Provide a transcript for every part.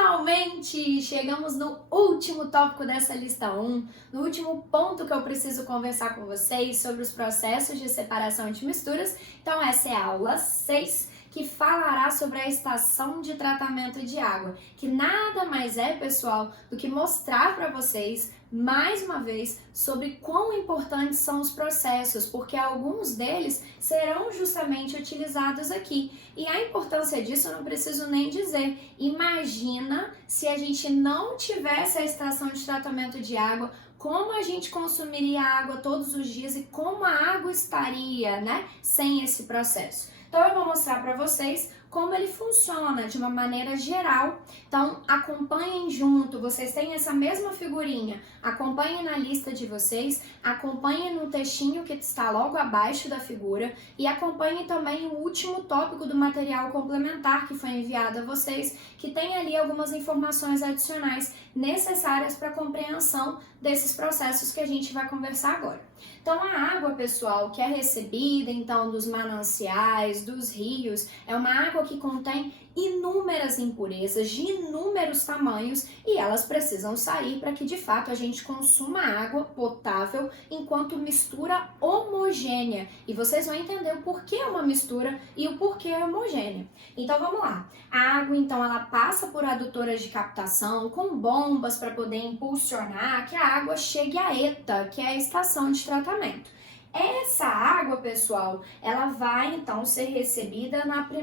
Finalmente chegamos no último tópico dessa lista 1, no último ponto que eu preciso conversar com vocês sobre os processos de separação de misturas. Então essa é a aula 6, que falará sobre a estação de tratamento de água, que nada mais é, pessoal, do que mostrar para vocês, mais uma vez, sobre quão importantes são os processos, porque alguns deles serão justamente utilizados aqui. E a importância disso eu não preciso nem dizer. Imagina se a gente não tivesse a estação de tratamento de água, como a gente consumiria água todos os dias e como a água estaria, né, sem esse processo. Então eu vou mostrar para vocês como ele funciona de uma maneira geral. Então acompanhem junto, vocês têm essa mesma figurinha, acompanhem na lista de vocês, acompanhem no textinho que está logo abaixo da figura e acompanhem também o último tópico do material complementar que foi enviado a vocês, que tem ali algumas informações adicionais necessárias para a compreensão desses processos que a gente vai conversar agora. Então a água, pessoal, que é recebida então dos mananciais, dos rios, é uma água que contém inúmeras impurezas de inúmeros tamanhos e elas precisam sair para que de fato a gente consuma água potável enquanto mistura homogênea. E vocês vão entender o porquê é uma mistura e o porquê é homogênea. Então vamos lá. A água então ela passa por adutoras de captação com bombas para poder impulsionar que a água chegue à ETA, que é a estação de tratamento. Essa água, pessoal, ela vai então ser recebida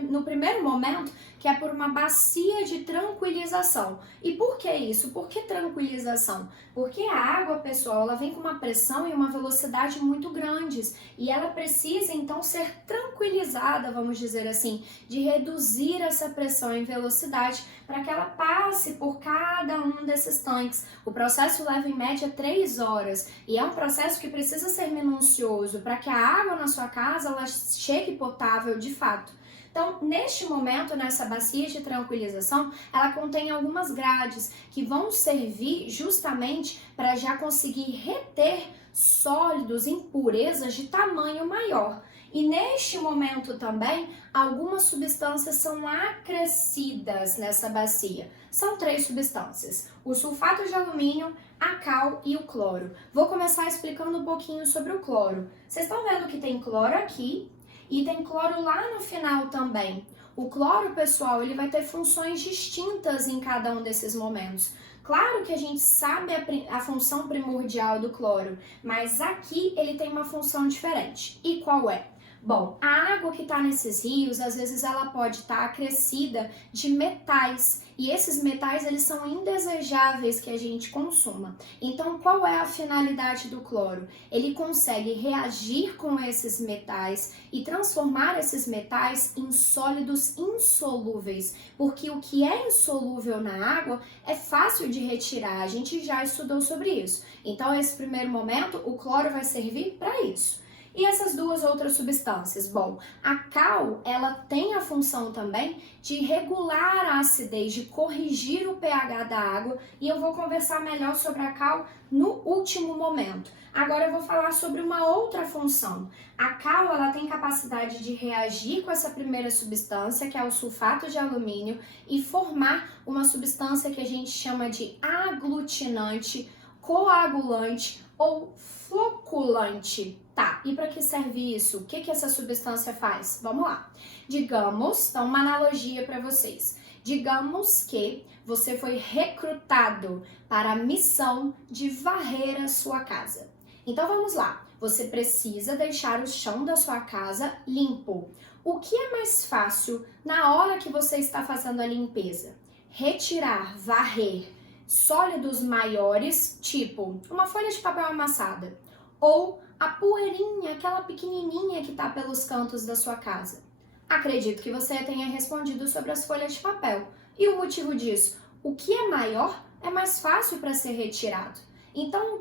no primeiro momento, que é por uma bacia de tranquilização. E por que isso? Por que tranquilização? Porque a água, pessoal, ela vem com uma pressão e uma velocidade muito grandes e ela precisa então ser tranquilizada, vamos dizer assim, de reduzir essa pressão e velocidade para que ela passe por cada um desses tanques. O processo leva em média 3 horas e é um processo que precisa ser minucioso para que a água na sua casa ela chegue potável de fato. Então, neste momento, nessa bacia de tranquilização, ela contém algumas grades que vão servir justamente para já conseguir reter sólidos, impurezas de tamanho maior. E neste momento também, algumas substâncias são acrescidas nessa bacia. São 3 substâncias, o sulfato de alumínio, a cal e o cloro. Vou começar explicando um pouquinho sobre o cloro. Vocês estão vendo que tem cloro aqui e tem cloro lá no final também. O cloro, pessoal, ele vai ter funções distintas em cada um desses momentos. Claro que a gente sabe a função primordial do cloro, mas aqui ele tem uma função diferente. E qual é? Bom, a água que está nesses rios, às vezes ela pode estar acrescida de metais, e esses metais eles são indesejáveis que a gente consuma. Então, qual é a finalidade do cloro? Ele consegue reagir com esses metais e transformar esses metais em sólidos insolúveis, porque o que é insolúvel na água é fácil de retirar, a gente já estudou sobre isso. Então, nesse primeiro momento, o cloro vai servir para isso. E essas 2 outras substâncias? Bom, a cal, ela tem a função também de regular a acidez, de corrigir o pH da água, e eu vou conversar melhor sobre a cal no último momento. Agora eu vou falar sobre uma outra função. A cal, ela tem capacidade de reagir com essa primeira substância, que é o sulfato de alumínio, e formar uma substância que a gente chama de aglutinante, coagulante ou floculante. Tá, e para que serve isso? O que essa substância faz? Vamos lá. Digamos, então uma analogia para vocês. Digamos que você foi recrutado para a missão de varrer a sua casa. Então vamos lá. Você precisa deixar o chão da sua casa limpo. O que é mais fácil na hora que você está fazendo a limpeza? Retirar, varrer sólidos maiores, tipo uma folha de papel amassada, ou a poeirinha, aquela pequenininha que está pelos cantos da sua casa? Acredito que você tenha respondido sobre as folhas de papel. E o motivo disso? O que é maior é mais fácil para ser retirado. Então,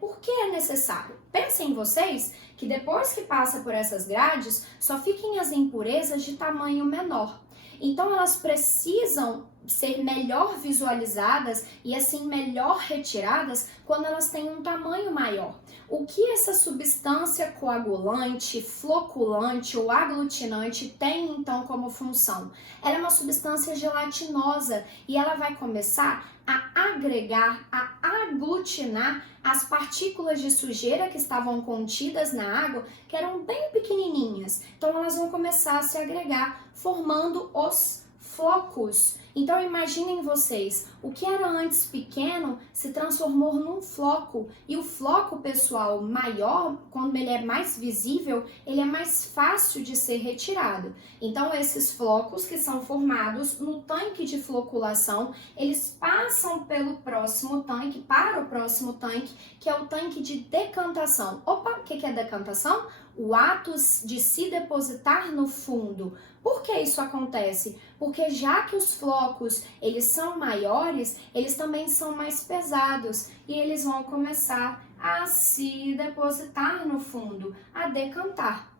por que é necessário? Pensem em vocês que depois que passa por essas grades, só fiquem as impurezas de tamanho menor. Então, elas precisam ser melhor visualizadas e assim melhor retiradas quando elas têm um tamanho maior. O que essa substância coagulante, floculante ou aglutinante tem então como função? Ela é uma substância gelatinosa e ela vai começar a agregar, a aglutinar as partículas de sujeira que estavam contidas na água, que eram bem pequenininhas. Então elas vão começar a se agregar, formando os flocos. Então imaginem vocês, o que era antes pequeno se transformou num floco. E o floco, pessoal, maior, quando ele é mais visível, ele é mais fácil de ser retirado. Então esses flocos que são formados no tanque de floculação, eles passam pelo próximo tanque, para o próximo tanque, que é o tanque de decantação. Opa, o que é decantação? O ato de se depositar no fundo. Por que isso acontece? Porque já que os flocos eles são maiores, eles também são mais pesados e eles vão começar a se depositar no fundo, a decantar.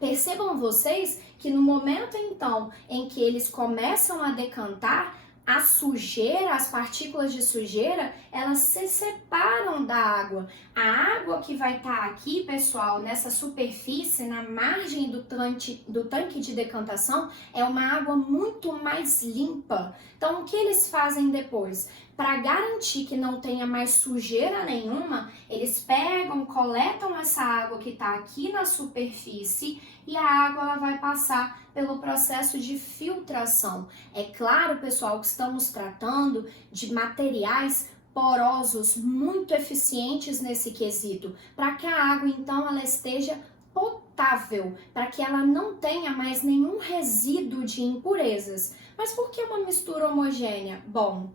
Percebam vocês que no momento então em que eles começam a decantar, a sujeira, as partículas de sujeira, elas se separam da água. A água que vai estar aqui, pessoal, nessa superfície, na margem do tanque de decantação, é uma água muito mais limpa. Então, o que eles fazem depois? Para garantir que não tenha mais sujeira nenhuma, eles pegam, coletam essa água que está aqui na superfície e a água ela vai passar pelo processo de filtração. É claro, pessoal, que estamos tratando de materiais porosos muito eficientes nesse quesito, para que a água então ela esteja potável, para que ela não tenha mais nenhum resíduo de impurezas. Mas por que uma mistura homogênea? Bom,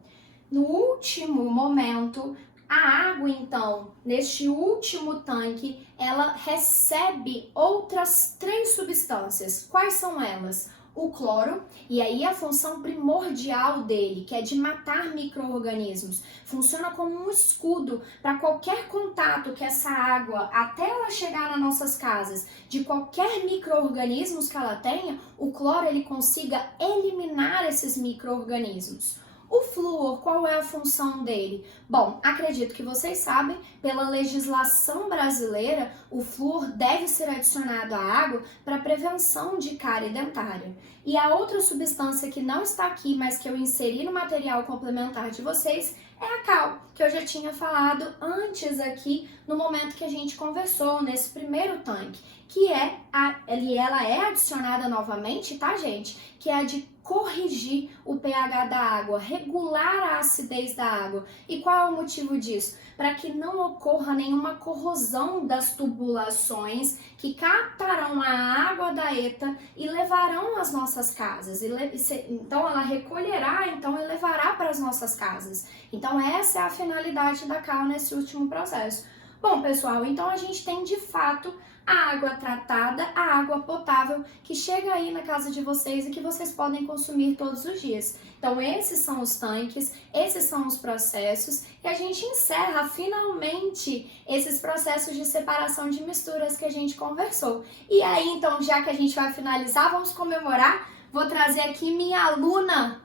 no último momento, a água, então, neste último tanque, ela recebe outras 3 substâncias. Quais são elas? O cloro, e aí a função primordial dele, que é de matar micro-organismos, funciona como um escudo para qualquer contato que essa água, até ela chegar nas nossas casas, de qualquer micro-organismos que ela tenha, o cloro ele consiga eliminar esses micro-organismos. O flúor, qual é a função dele? Bom, acredito que vocês sabem, pela legislação brasileira, o flúor deve ser adicionado à água para prevenção de cárie dentária. E a outra substância que não está aqui, mas que eu inseri no material complementar de vocês, é a cal, que eu já tinha falado antes aqui no momento que a gente conversou, nesse primeiro tanque, que ela é adicionada novamente, tá, gente? Que é a de corrigir o pH da água, regular a acidez da água. E qual é o motivo disso? Para que não ocorra nenhuma corrosão das tubulações que captarão a água da ETA e levarão às nossas casas. Então ela recolherá, então e levará para as nossas casas. Então essa é a finalidade da cal nesse último processo. Bom, pessoal, então a gente tem de fato a água tratada, a água potável que chega aí na casa de vocês e que vocês podem consumir todos os dias. Então esses são os tanques, esses são os processos e a gente encerra finalmente esses processos de separação de misturas que a gente conversou. E aí então, já que a gente vai finalizar, vamos comemorar. Vou trazer aqui minha aluna,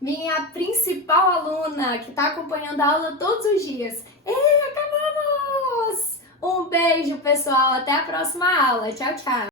minha principal aluna que está acompanhando a aula todos os dias. Ei, acabamos! Um beijo, pessoal. Até a próxima aula. Tchau, tchau.